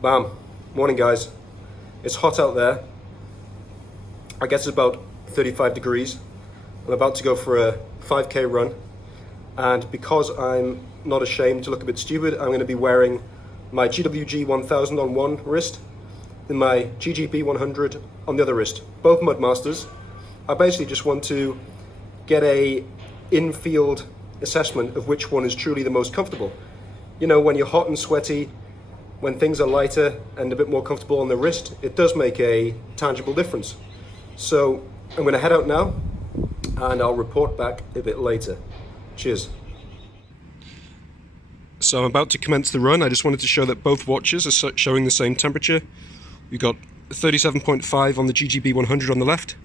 Bam. Morning, guys. It's hot out there. I guess it's about 35 degrees. I'm about to go for a 5K run. And because I'm not ashamed to look a bit stupid, I'm going to be wearing my GWG 1000 on one wrist and my GG B100 on the other wrist. Both Mudmasters. I basically just want to get a in-field assessment of which one is truly the most comfortable. You know, when you're hot and sweaty, when things are lighter and a bit more comfortable on the wrist, it does make a tangible difference. So I'm going to head out now and I'll report back a bit later. Cheers. So I'm about to commence the run. I just wanted to show that both watches are showing the same temperature. We've got 37.5 on the GG B100 on the left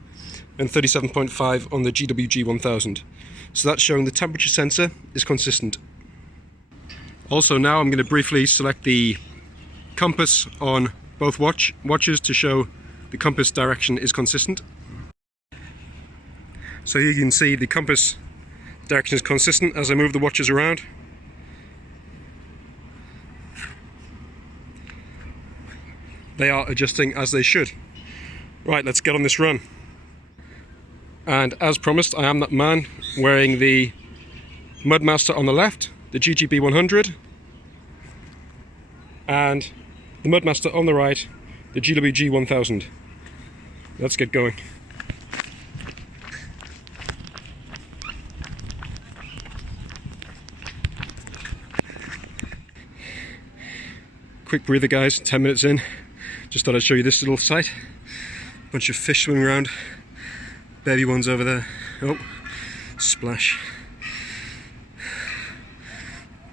and 37.5 on the GWG 1000. So that's showing the temperature sensor is consistent. Also now I'm going to briefly select the compass on both watches to show the compass direction is consistent. So here you can see the compass direction is consistent as I move the watches around. They are adjusting as they should. Right, let's get on this run. And as promised, I am that man wearing the Mudmaster on the left, the GG B100, and the Mudmaster on the right, the GWG 1000. Let's get going. Quick breather, guys, 10 minutes in. Just thought I'd show you this little sight. Bunch of fish swimming around. Baby ones over there. Oh, splash.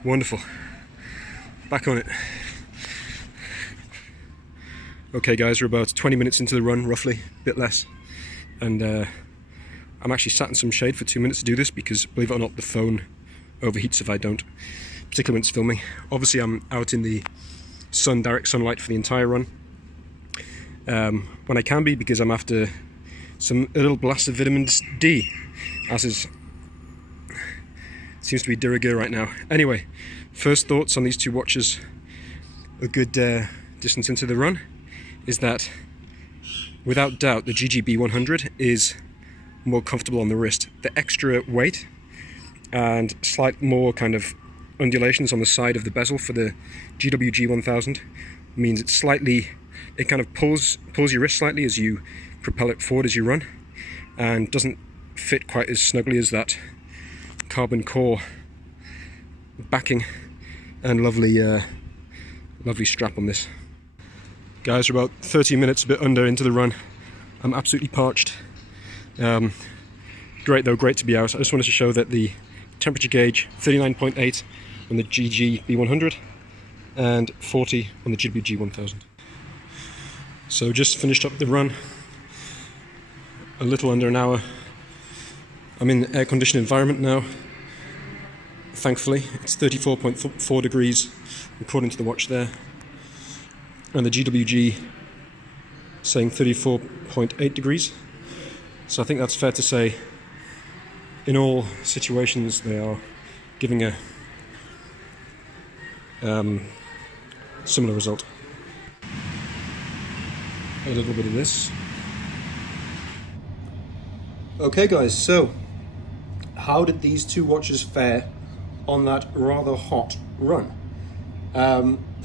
Wonderful. Back on it. Okay guys, we're about 20 minutes into the run, roughly, a bit less. And I'm actually sat in some shade for 2 minutes to do this because, believe it or not, the phone overheats if I don't, particularly when it's filming. Obviously I'm out in the sun, direct sunlight for the entire run. When I can be, because I'm after a little blast of vitamin D, as is seems to be de rigueur right now. Anyway, first thoughts on these two watches a good distance into the run is that without doubt the GG B100 is more comfortable on the wrist. The extra weight and slight more kind of undulations on the side of the bezel for the GWG 1000 means it kind of pulls your wrist slightly as you propel it forward as you run, and doesn't fit quite as snugly as that carbon core backing and lovely strap on this. Guys, we're about 30 minutes, a bit under into the run. I'm absolutely parched. Great though, great to be out. I just wanted to show that the temperature gauge 39.8 on the GG B100 and 40 on the GWG 1000. So just finished up the run, a little under an hour. I'm in an air-conditioned environment now. Thankfully, it's 34.4 degrees according to the watch there, and the GWG saying 34.8 degrees. So I think that's fair to say in all situations they are giving a similar result. A little bit of this. Okay guys, so how did these two watches fare on that rather hot run?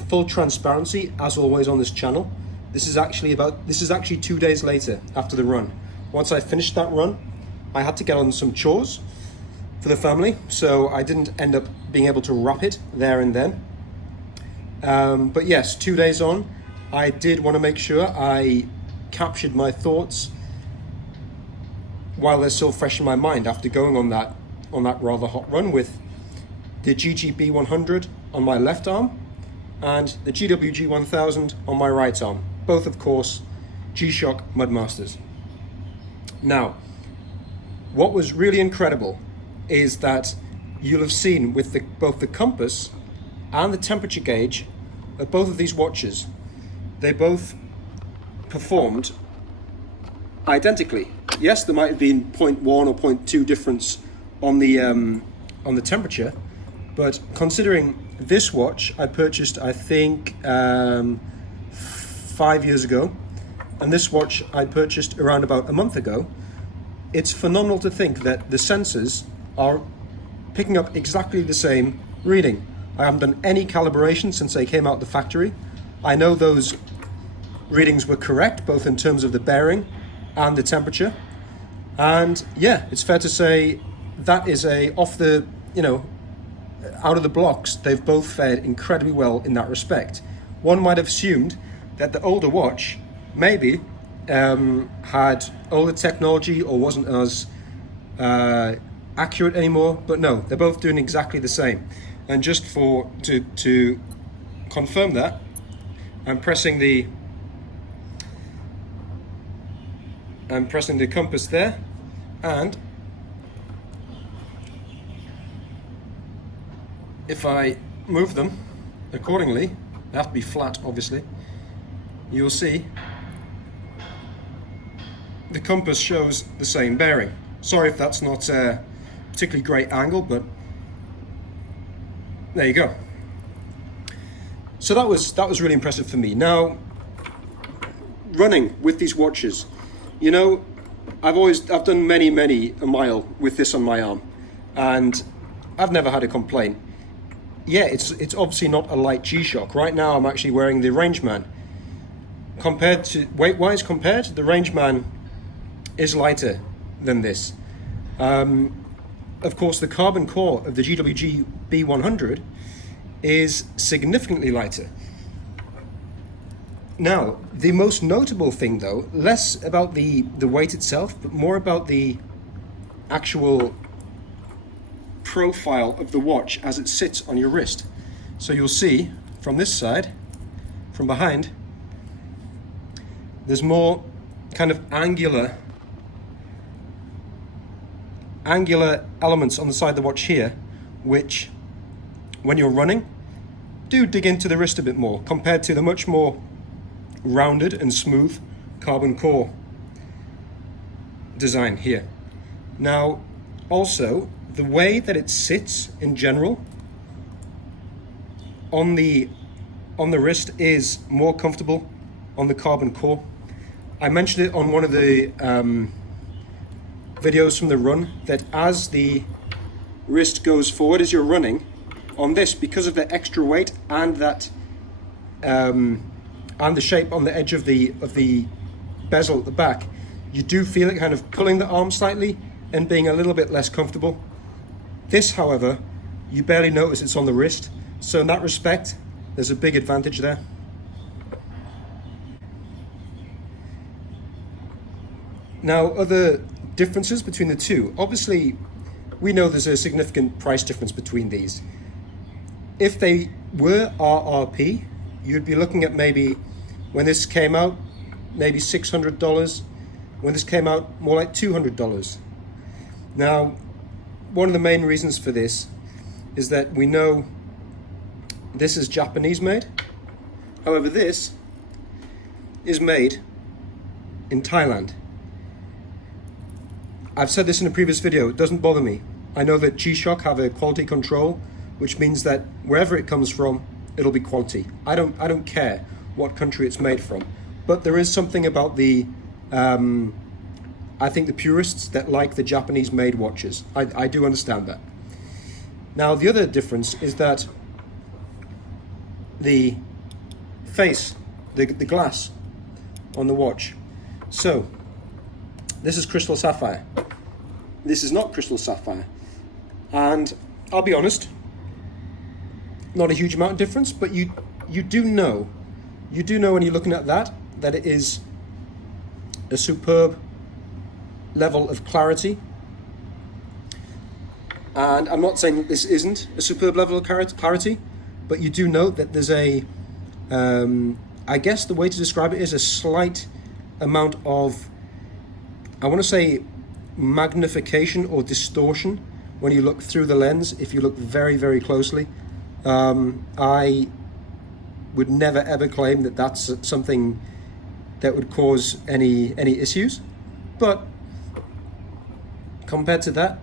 Full transparency, as always on this channel, this is actually 2 days later after the run. Once I finished that run, I had to get on some chores for the family, so I didn't end up being able to wrap it there and then. But yes, 2 days on, I did want to make sure I captured my thoughts while they're still fresh in my mind after going on that rather hot run with the GG B100 on my left arm and the GWG 1000 on my right arm. Both, of course, G-Shock Mudmasters. Now, what was really incredible is that you'll have seen with both the compass and the temperature gauge of both of these watches, they both performed identically. Yes, there might have been 0.1 or 0.2 difference on the temperature, but considering this watch I purchased, I think 5 years ago, and this watch I purchased around about a month ago, it's phenomenal to think that the sensors are picking up exactly the same reading. I haven't done any calibration since they came out the factory. I know those readings were correct, both in terms of the bearing and the temperature. And yeah, it's fair to say that is off the, out of the blocks, they've both fared incredibly well in that respect. One might have assumed that the older watch maybe had older technology or wasn't as accurate anymore, but no, they're both doing exactly the same. And just to confirm that, I'm pressing the compass there, and if I move them accordingly, they have to be flat obviously, you'll see the compass shows the same bearing. Sorry if that's not a particularly great angle, but there you go. So that was really impressive for me. Now, running with these watches, I've done many a mile with this on my arm, and I've never had a complaint. Yeah, it's obviously not a light G-Shock. Right now I'm actually wearing the Rangeman. Weight-wise, the Rangeman is lighter than this. Of course, the carbon core of the GWG B100 is significantly lighter. Now, the most notable thing though, less about the weight itself, but more about the actual profile of the watch as it sits on your wrist. So you'll see from this side, from behind, there's more kind of angular elements on the side of the watch here, which when you're running do dig into the wrist a bit more compared to the much more rounded and smooth carbon core design here. Now, also the way that it sits in general on the wrist is more comfortable on the carbon core. I mentioned it on one of the videos from the run that as the wrist goes forward as you're running on this, because of the extra weight and that and the shape on the edge of the bezel at the back, you do feel it kind of pulling the arm slightly and being a little bit less comfortable. This, however, you barely notice it's on the wrist, so in that respect there's a big advantage there. Now, other differences between the two. Obviously, we know there's a significant price difference between these. If they were RRP, you'd be looking at maybe, when this came out, maybe $600. When this came out, more like $200. Now, one of the main reasons for this is that we know this is Japanese made. However, this is made in Thailand. I've said this in a previous video, it doesn't bother me. I know that G-Shock have a quality control, which means that wherever it comes from, it'll be quality. I don't care what country it's made from. But there is something about the, I think the purists that like the Japanese made watches. I do understand that. Now, the other difference is that the face, the glass on the watch. So, this is crystal sapphire. This is not crystal sapphire. And I'll be honest, not a huge amount of difference, but you do know when you're looking at that it is a superb level of clarity. And I'm not saying that this isn't a superb level of clarity, but you do note that there's a, I guess the way to describe it is a slight amount of, I want to say, magnification or distortion when you look through the lens, if you look very, very closely. I would never ever claim that that's something that would cause any issues, but compared to that,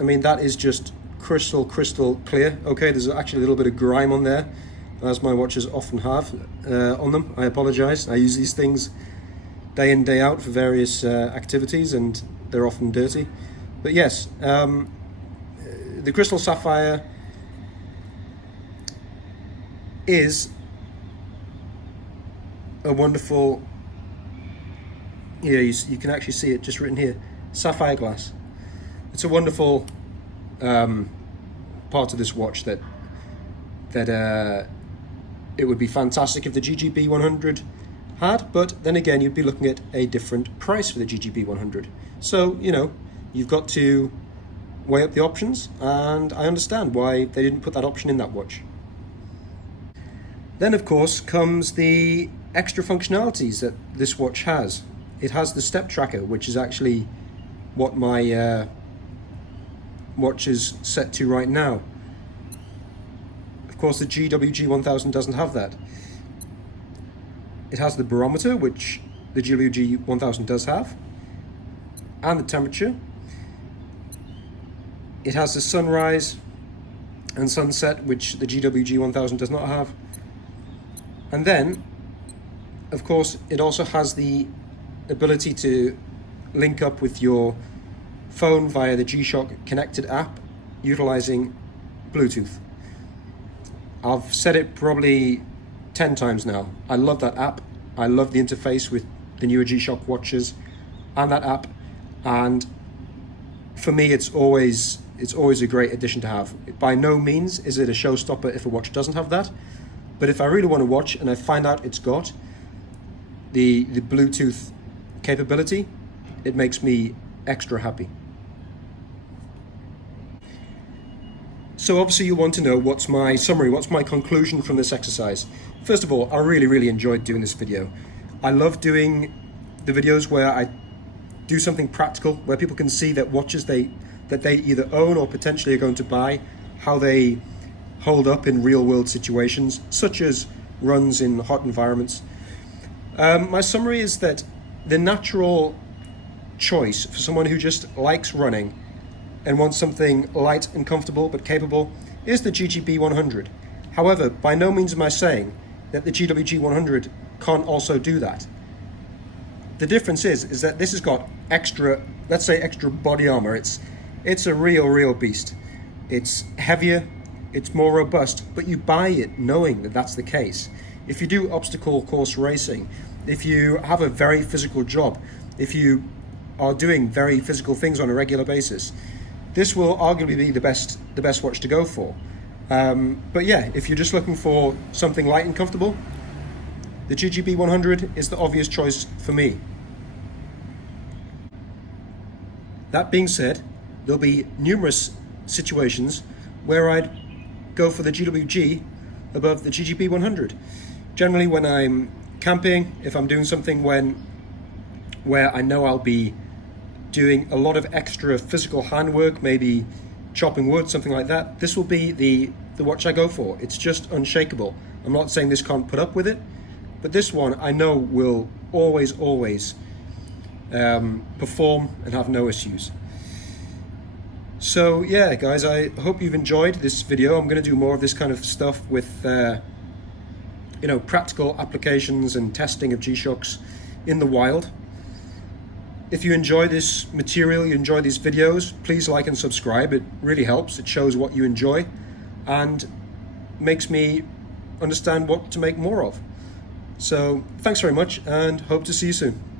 I mean, that is just crystal clear. Okay, there's actually a little bit of grime on there, as my watches often have on them. I apologise. I use these things day in, day out for various activities, and they're often dirty. But yes, the crystal sapphire is a wonderful, you can actually see it just written here, sapphire glass. It's a wonderful part of this watch that it would be fantastic if the GG B100 had, but then again you'd be looking at a different price for the GG B100. So, you know, you've got to weigh up the options, and I understand why they didn't put that option in that watch. Then of course comes the extra functionalities that this watch has. It has the step tracker, which is actually what my watch is set to right now. Of course the GWG 1000 doesn't have that. It has the barometer, which the GWG 1000 does have, and the temperature. It has the sunrise and sunset, which the GWG 1000 does not have. And then, of course, it also has the ability to link up with your phone via the G-Shock connected app utilizing Bluetooth. I've said it probably 10 times now. I love that app. I love the interface with the newer G-Shock watches and that app, and for me it's always a great addition to have. By no means is it a showstopper if a watch doesn't have that, but if I really want to watch and I find out it's got the Bluetooth capability, it makes me extra happy. So obviously you want to know what's my summary, what's my conclusion from this exercise. First of all, I really enjoyed doing this video. I love doing the videos where I do something practical, where people can see that watches that they either own or potentially are going to buy, how they hold up in real world situations, such as runs in hot environments. My summary is that the natural choice for someone who just likes running and wants something light and comfortable but capable is the GG B100. However, by no means am I saying that the GWG 100 can't also do that. The difference is that this has got extra, let's say extra body armor. It's a real beast. It's heavier, it's more robust, but you buy it knowing that that's the case. If you do obstacle course racing, if you have a very physical job, if you are doing very physical things on a regular basis, this will arguably be the best watch to go for. But yeah, if you're just looking for something light and comfortable, the GG B100 is the obvious choice for me. That being said, there'll be numerous situations where I'd go for the GWG above the GG B100. Generally when I'm camping, if I'm doing something where I know I'll be doing a lot of extra physical handwork, maybe chopping wood, something like that, this will be the watch I go for. It's just unshakable. I'm not saying this can't put up with it, but this one I know will always perform and have no issues. So yeah guys, I hope you've enjoyed this video. I'm going to do more of this kind of stuff with you know, practical applications and testing of G-Shocks in the wild. If you enjoy this material, you enjoy these videos, please like and subscribe. It really helps. It shows what you enjoy and makes me understand what to make more of. So thanks very much and hope to see you soon.